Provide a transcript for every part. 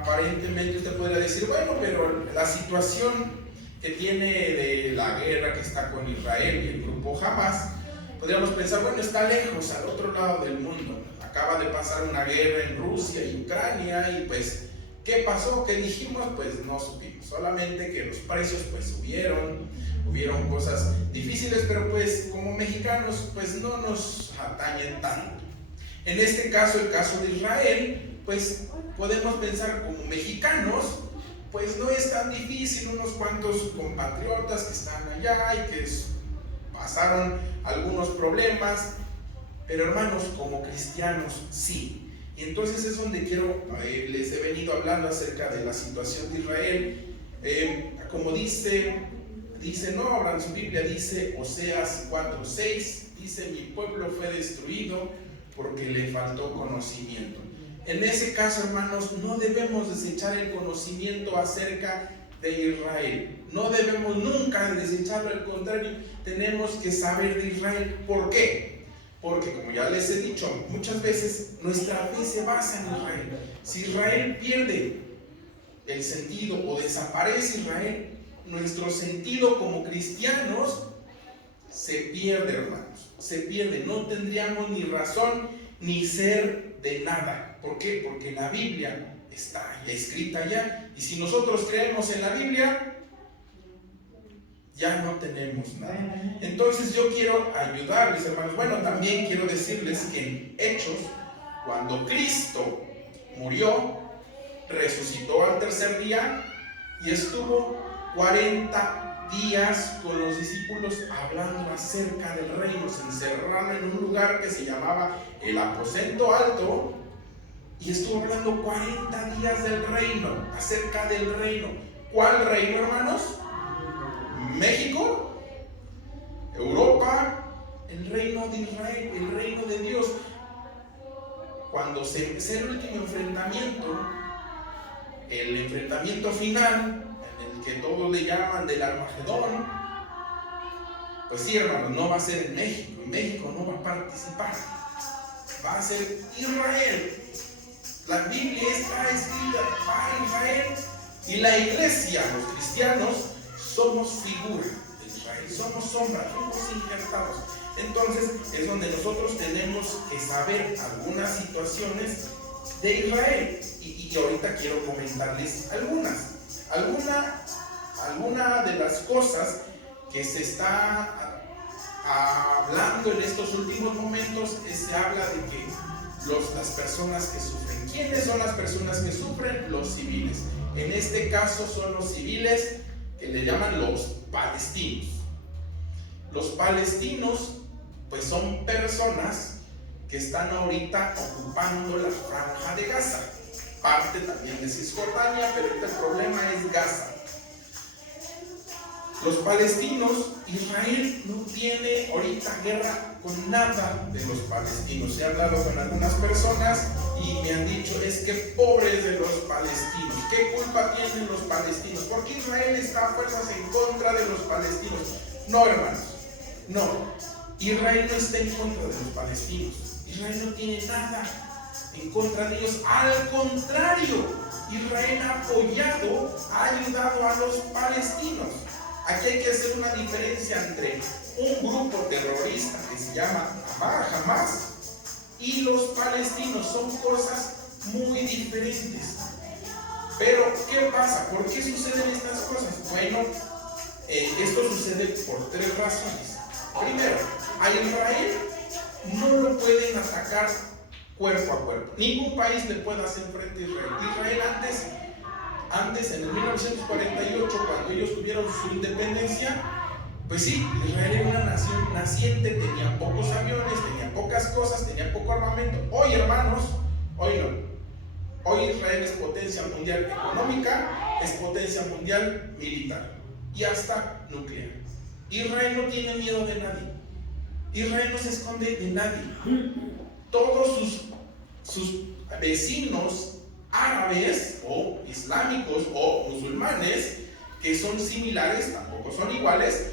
aparentemente usted podría decir, bueno, pero la situación que tiene de la guerra que está con Israel y el grupo Hamas, podríamos pensar, bueno, está lejos, al otro lado del mundo. Acaba de pasar una guerra en Rusia y Ucrania y pues, ¿qué pasó? ¿Qué dijimos? Pues no supimos, solamente que los precios pues subieron, hubieron cosas difíciles, pero pues como mexicanos pues no nos atañen tanto. En este caso, el caso de Israel, pues podemos pensar como mexicanos, pues no es tan difícil, unos cuantos compatriotas que están allá y que pasaron algunos problemas, pero hermanos, como cristianos sí. Y entonces es donde les he venido hablando acerca de la situación de Israel. Como no abran su Biblia, dice Oseas 4:6, dice: mi pueblo fue destruido porque le faltó conocimiento. En ese caso, hermanos, no debemos desechar el conocimiento acerca de Israel. No debemos nunca desecharlo, al contrario, tenemos que saber de Israel. ¿Por qué? Porque, como ya les he dicho muchas veces, nuestra fe se basa en Israel. Si Israel pierde el sentido o desaparece Israel, nuestro sentido como cristianos se pierde, hermanos. Se pierde. No tendríamos ni razón ni ser de nada. ¿Por qué? Porque la Biblia está escrita ya. Y si nosotros creemos en la Biblia, ya no tenemos nada. Entonces yo quiero ayudarles, hermanos. Bueno, también quiero decirles que en Hechos, cuando Cristo murió, resucitó al tercer día y estuvo 40 días con los discípulos hablando acerca del reino. Se encerraron en un lugar que se llamaba el aposento alto y estuvo hablando 40 días del reino, acerca del reino. ¿Cuál reino, hermanos? México, Europa, el reino de Israel, el reino de Dios. Cuando se empezó el último enfrentamiento, el enfrentamiento final, en el que todos le llaman del Armagedón, pues sí, hermanos, no va a ser en México, y México no va a participar, va a ser Israel. La Biblia está escrita para Israel, y la iglesia, los cristianos, somos figura de Israel, somos sombra, somos injertados. Entonces es donde nosotros tenemos que saber algunas situaciones de Israel, y ahorita quiero comentarles alguna de las cosas que se está hablando en estos últimos momentos. Se habla de que las personas que sufren. ¿Quiénes son las personas que sufren? Los civiles. En este caso son los civiles que le llaman los palestinos. Los palestinos pues son personas que están ahorita ocupando la franja de Gaza, parte también de Cisjordania, pero el problema es Gaza. Los palestinos, Israel no tiene ahorita guerra con nada de los palestinos. He hablado con algunas personas y me han dicho: es que pobres de los palestinos, ¿qué culpa tienen los palestinos? ¿Por qué Israel está a fuerzas en contra de los palestinos? No, hermanos, no. Israel no está en contra de los palestinos. Israel no tiene nada en contra de ellos. Al contrario, Israel ha apoyado, ha ayudado a los palestinos. Aquí hay que hacer una diferencia entre un grupo terrorista que se llama Hamas y los palestinos. Son cosas muy diferentes. Pero, ¿qué pasa? ¿Por qué suceden estas cosas? Bueno, esto sucede por tres razones. Primero, a Israel no lo pueden atacar cuerpo a cuerpo. Ningún país le puede hacer frente a Israel. Israel antes, en el 1948, cuando ellos tuvieron su independencia, pues sí, Israel era una nación naciente, tenía pocos aviones, tenía pocas cosas, tenía poco armamento. Hoy, hermanos, hoy no. Hoy Israel es potencia mundial económica, es potencia mundial militar y hasta nuclear. Israel no tiene miedo de nadie. Israel no se esconde de nadie. Todos sus vecinos árabes o islámicos o musulmanes, que son similares, tampoco son iguales,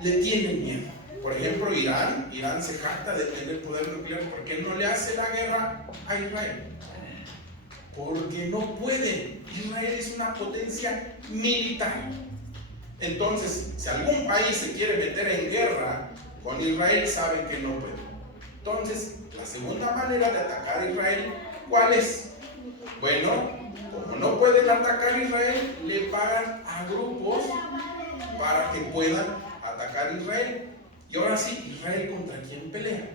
le tienen miedo. Por ejemplo, Irán se jacta de tener poder nuclear porque no le hace la guerra a Israel. Porque no pueden. Israel es una potencia militar. Entonces, si algún país se quiere meter en guerra con Israel, saben que no puede. Entonces, la segunda manera de atacar a Israel, ¿cuál es? Bueno, como no pueden atacar a Israel, le pagan a grupos para que puedan atacar a Israel. Y ahora sí, Israel contra quién pelea.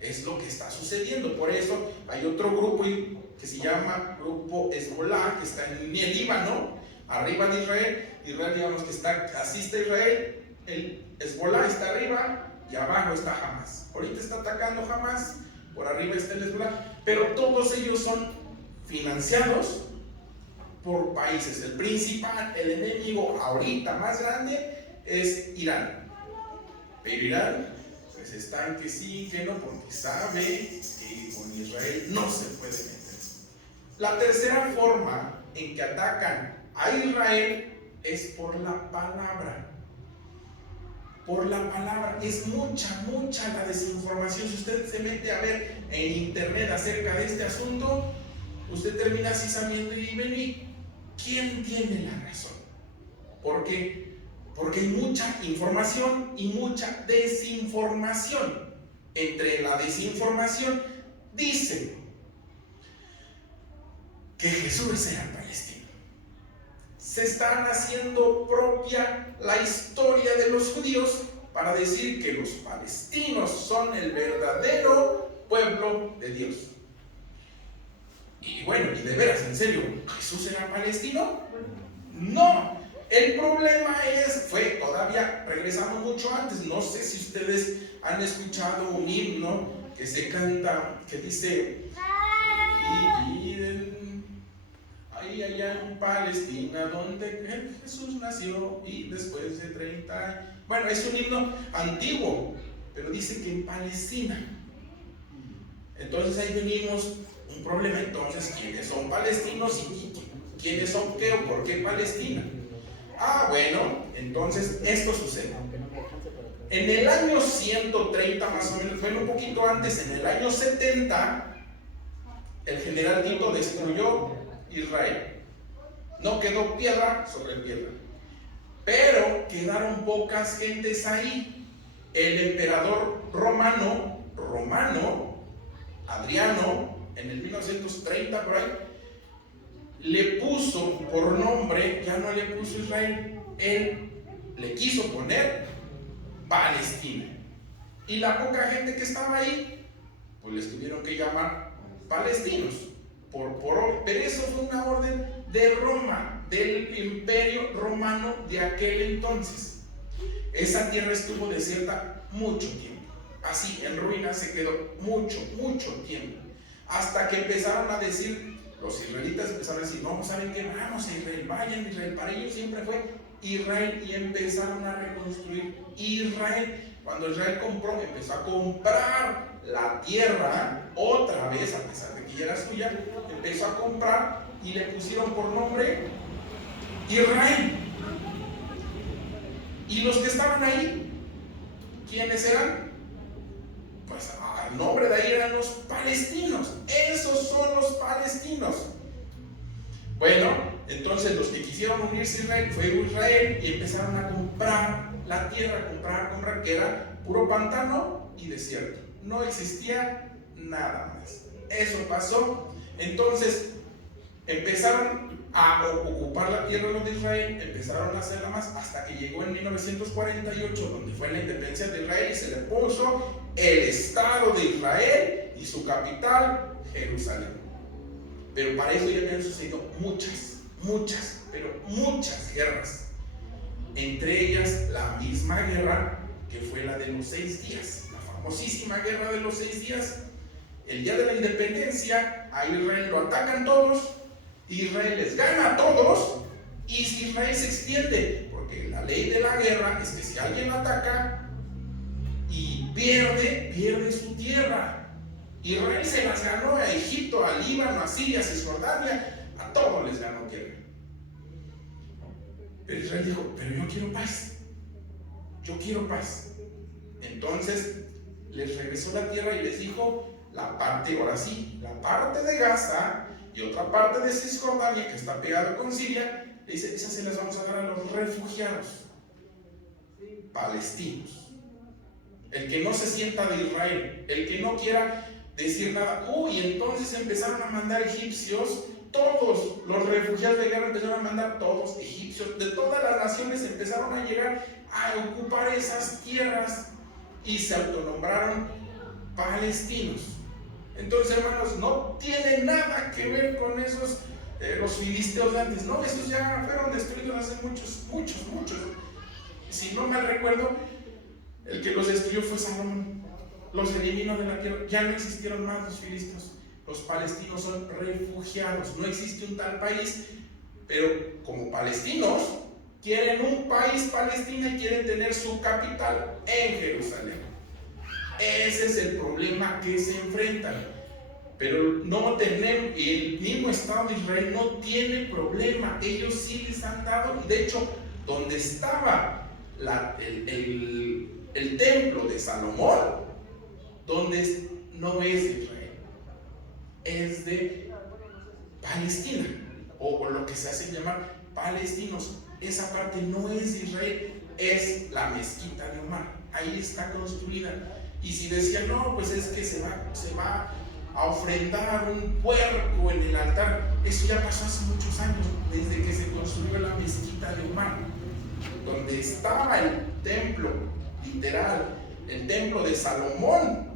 Es lo que está sucediendo. Por eso hay otro grupo que se llama Grupo Hezbollah, que está en el Líbano, arriba de Israel. Israel, digamos que está, así está Israel, el Hezbollah está arriba y abajo está Hamas. Ahorita está atacando Hamas, por arriba está el Hezbollah, pero todos ellos son financiados por países. El principal, el enemigo ahorita más grande es Irán. Pero Irán pues está en que sí, que no, porque sabe que con Israel no se puede meter. La tercera forma en que atacan a Israel es por la palabra. Por la palabra. Es mucha la desinformación. Si usted se mete a ver en internet acerca de este asunto, usted termina así sabiendo y ven, ¿quién tiene la razón? ¿Por qué? Porque hay mucha información y mucha desinformación. Entre la desinformación dicen que Jesús era palestino. Se están haciendo propia la historia de los judíos para decir que los palestinos son el verdadero pueblo de Dios. Y bueno, y de veras, en serio, ¿Jesús era palestino? No. El problema todavía regresamos mucho antes. No sé si ustedes han escuchado un himno que se canta, que dice, ahí allá en Palestina, donde Jesús nació, y después de 30 años. Bueno, es un himno antiguo, pero dice que en Palestina. Entonces ahí venimos un problema. Entonces, ¿quiénes son palestinos y quiénes son qué o por qué Palestina? Bueno, entonces esto sucede. En el año 130 más o menos, fue un poquito antes, en el año 70, el general Tito destruyó Israel. No quedó piedra sobre piedra, pero quedaron pocas gentes ahí. El emperador romano, Adriano, en el 1930 por ahí, le puso por nombre, ya no le puso Israel, él le quiso poner Palestina. Y la poca gente que estaba ahí, pues les tuvieron que llamar palestinos. Pero eso fue una orden de Roma, del imperio romano de aquel entonces. Esa tierra estuvo desierta mucho tiempo. Así, en ruinas se quedó mucho tiempo. Hasta que empezaron a decir, los israelitas empezaron a decir, no, ¿saben qué? Vamos a Israel, vayan a Israel. Para ellos siempre fue Israel y empezaron a reconstruir Israel. Cuando Israel empezó a comprar la tierra otra vez, a pesar de que ya era suya, empezó a comprar y le pusieron por nombre Israel. Y los que estaban ahí, ¿quiénes eran? Pues al nombre de ahí eran los palestinos. Esos son los palestinos. Bueno, entonces los que quisieron unirse a Israel fue Israel y empezaron a comprar la tierra, comprar, que era puro pantano y desierto. No existía nada más. Eso pasó. Entonces empezaron a ocupar la tierra de Israel, empezaron a hacerla más hasta que llegó en 1948, donde fue la independencia de Israel y se le puso el Estado de Israel y su capital, Jerusalén. Pero para eso ya habían sucedido muchas guerras. Entre ellas la misma guerra que fue la de los 6 días, la famosísima guerra de los 6 días. El día de la independencia, a Israel lo atacan todos, Israel les gana a todos y Israel se extiende, porque la ley de la guerra es que si alguien ataca y pierde su tierra. Israel se las ganó a Egipto, a Líbano, a Siria, a Cisjordania, a todos les ganó tierra. Pero Israel dijo, pero yo quiero paz. Entonces les regresó la tierra y les dijo, ahora sí, la parte de Gaza y otra parte de Cisjordania, que está pegado con Siria, le dice, esas se las vamos a dar a los refugiados palestinos. El que no se sienta de Israel, el que no quiera decir nada. Entonces empezaron a mandar egipcios, todos los refugiados de guerra empezaron a mandar, todos egipcios, de todas las naciones empezaron a llegar a ocupar esas tierras y se autonombraron palestinos. Entonces, hermanos, no tiene nada que ver con esos, los filisteos de antes. No, esos ya fueron destruidos hace muchos. Si no mal recuerdo, el que los destruyó fue Salomón. Los eliminó de la tierra. Ya no existieron más los filisteos. Los palestinos son refugiados. No existe un tal país, pero como palestinos quieren un país Palestina y quieren tener su capital en Jerusalén. Ese es el problema que se enfrentan. Pero no tenemos, el mismo Estado de Israel no tiene problema. Ellos sí les han dado, y de hecho, donde estaba el templo de Salomón, donde no es de Israel, es de Palestina, o lo que se hace llamar palestinos. Esa parte no es de Israel, es la mezquita de Omar. Ahí está construida. Y si decían, no, pues es que se va a ofrendar un puerco en el altar, eso ya pasó hace muchos años, desde que se construyó la mezquita de Omar, donde estaba el templo, literal, el templo de Salomón.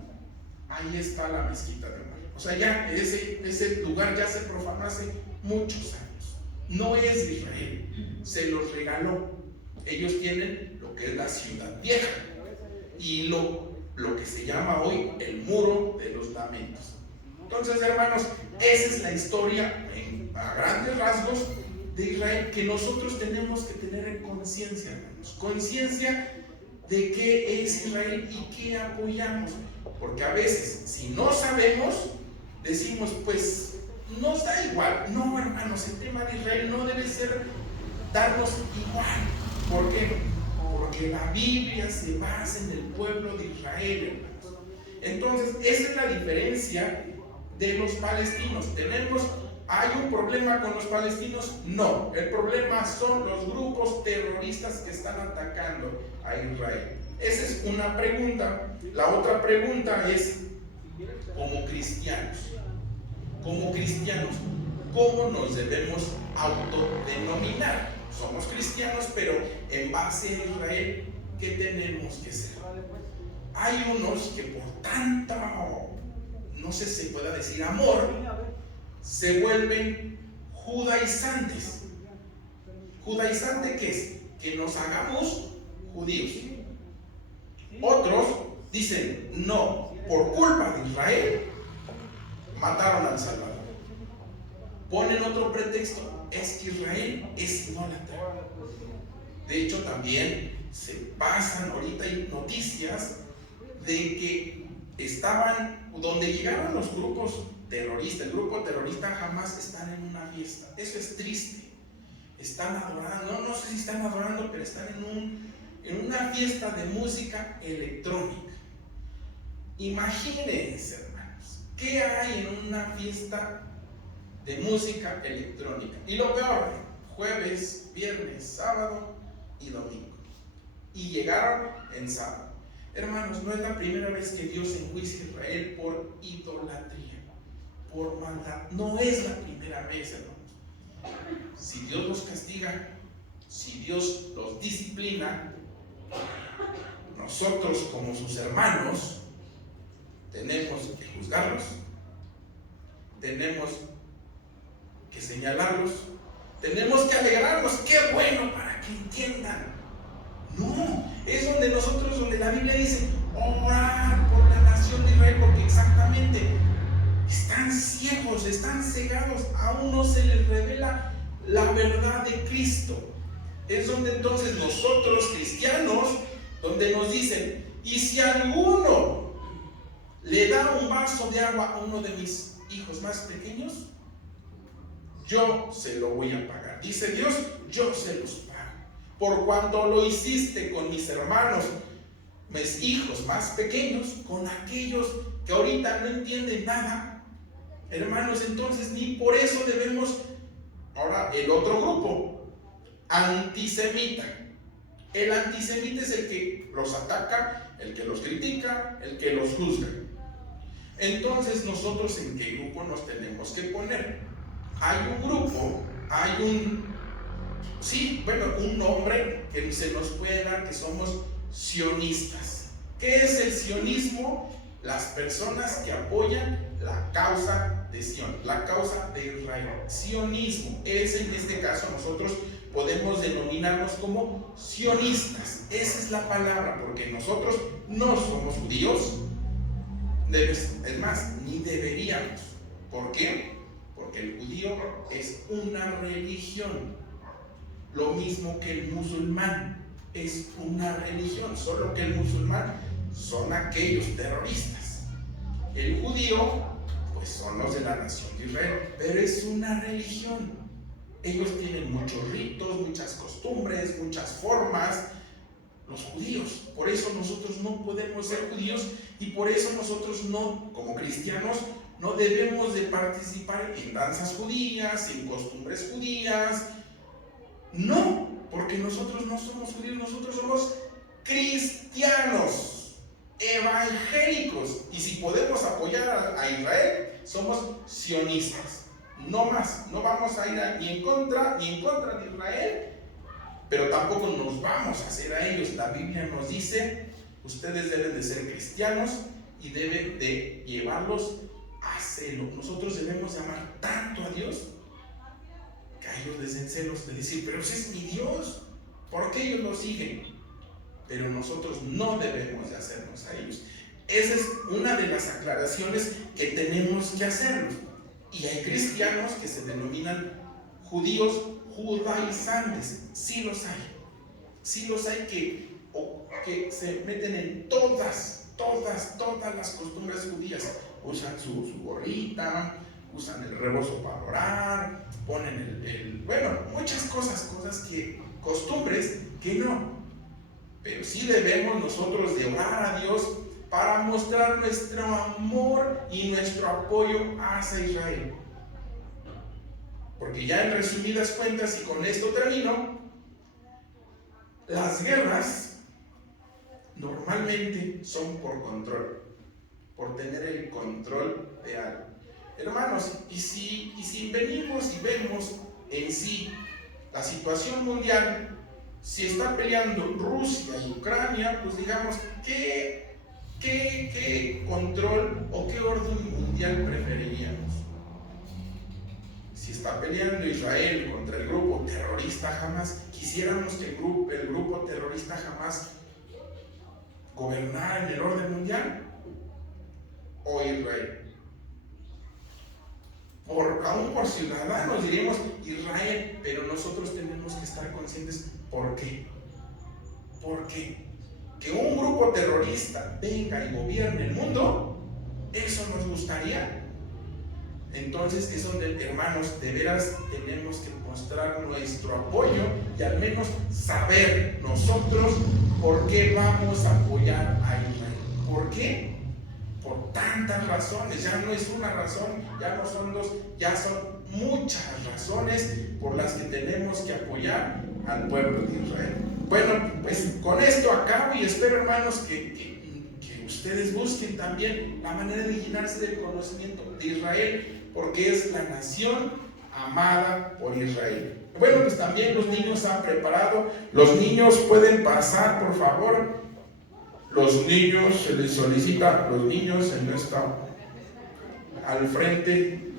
Ahí está la mezquita de Omar. O sea, ya ese lugar ya se profanó hace muchos años. No es de Israel, se los regaló. Ellos tienen lo que es la ciudad vieja y lo que se llama hoy el muro de los lamentos. Entonces, hermanos, esa es la historia a grandes rasgos de Israel, que nosotros tenemos que tener en conciencia, hermanos. Conciencia de qué es Israel y qué apoyamos. Porque a veces, si no sabemos, decimos, pues nos da igual. No, hermanos, el tema de Israel no debe darnos igual. ¿Por qué? Porque la Biblia se basa en el pueblo de Israel, hermanos. Entonces, esa es la diferencia de los palestinos. ¿Hay un problema con los palestinos? No, el problema son los grupos terroristas que están atacando a Israel. Esa es una pregunta. La otra pregunta es, como cristianos, ¿cómo nos debemos autodenominar? Somos cristianos, pero en base a Israel, ¿qué tenemos que ser? Hay unos que por tanto, no sé si se pueda decir amor, se vuelven judaizantes. ¿Judaizante qué es? Que nos hagamos judíos. Otros dicen, no, por culpa de Israel mataron al Salvador. Ponen otro pretexto, es que Israel es idólatra. De hecho, también se pasan ahorita hay noticias de que donde llegaron los grupos terroristas. El grupo terrorista jamás están en una fiesta. Eso es triste. Están adorando, no sé si están adorando, pero están en una fiesta de música electrónica. Imagínense, hermanos, ¿qué hay en una fiesta de música electrónica? Y lo peor, jueves, viernes, sábado y domingo. Y llegaron en sábado. Hermanos, no es la primera vez que Dios enjuicia a Israel por idolatría, por maldad. No es la primera vez, hermanos. Si Dios los castiga, si Dios los disciplina, nosotros como sus hermanos tenemos que juzgarlos, tenemos que señalarlos, tenemos que alegrarnos. ¡Qué bueno! Para que entiendan. No, es donde la Biblia dice orar por la nación de Israel, porque exactamente están ciegos, están cegados, aún no se les revela la verdad de Cristo. Es donde entonces nosotros cristianos, donde nos dicen, y si alguno le da un vaso de agua a uno de mis hijos más pequeños, yo se lo voy a pagar. Dice Dios, yo se los pago. Por cuanto lo hiciste con mis hermanos, mis hijos más pequeños, con aquellos que ahorita no entienden nada, Hermanos, entonces ni por eso debemos. Ahora, el otro grupo, antisemita. El antisemita es el que los ataca, el que los critica, el que los juzga. Entonces, nosotros ¿en qué grupo nos tenemos que poner? Hay un grupo, un nombre que se nos puede dar, que somos sionistas. ¿Qué es el sionismo? Las personas que apoyan la causa de Sion, la causa de Israel. Sionismo es, en este caso, nosotros podemos denominarnos como sionistas. Esa es la palabra, porque nosotros no somos judíos. Es más, ni deberíamos. ¿Por qué? Porque el judío es una religión, lo mismo que el musulmán es una religión, solo que el musulmán son aquellos terroristas. El judío, pues son los de la nación de Israel, pero es una religión. Ellos tienen muchos ritos, muchas costumbres, muchas formas. Los judíos, por eso nosotros no podemos ser judíos y por eso nosotros no, como cristianos, no debemos de participar en danzas judías, en costumbres judías. No, porque nosotros no somos judíos, nosotros somos cristianos, evangélicos. Y si podemos apoyar a Israel, somos sionistas. No más, no vamos a ir ni en contra de Israel, pero tampoco nos vamos a hacer a ellos. La Biblia nos dice, ustedes deben de ser cristianos y deben de llevarlos a celo. Nosotros debemos amar tanto a Dios que a ellos les den celos de decir, pero ese es mi Dios, ¿por qué ellos lo siguen? Pero nosotros no debemos de hacernos a ellos. Esa es una de las aclaraciones que tenemos que hacernos. Y hay cristianos que se denominan judíos judaizantes. Sí los hay que se meten en todas las costumbres judías. Usan su gorrita, usan el rebozo para orar, ponen muchas cosas costumbres que no. Pero sí debemos nosotros de orar a Dios para mostrar nuestro amor y nuestro apoyo hacia Israel. Porque ya en resumidas cuentas, y con esto termino, las guerras normalmente son por control, por tener el control de algo. Hermanos, y si venimos y vemos en sí la situación mundial, si está peleando Rusia y Ucrania, pues digamos, ¿qué control o qué orden mundial preferiríamos? Si está peleando Israel contra el grupo terrorista Hamas, ¿quisiéramos que el grupo terrorista Hamas gobernara en el orden mundial? ¿O Israel? Aún por ciudadanos diríamos Israel, pero nosotros tenemos que estar conscientes. ¿Por qué? Porque que un grupo terrorista venga y gobierne el mundo, ¿eso nos gustaría? Entonces es donde, hermanos, de veras tenemos que mostrar nuestro apoyo y al menos saber nosotros por qué vamos a apoyar a Israel. ¿Por qué? Por tantas razones. Ya no es una razón, ya no son dos, ya son muchas razones por las que tenemos que apoyar al pueblo de Israel. Bueno, pues con esto acabo y espero, hermanos, que ustedes busquen también la manera de llenarse del conocimiento de Israel, porque es la nación amada por Israel. Bueno, pues también los niños han preparado. Los niños pueden pasar, por favor. Los niños, se les solicita, los niños en al frente.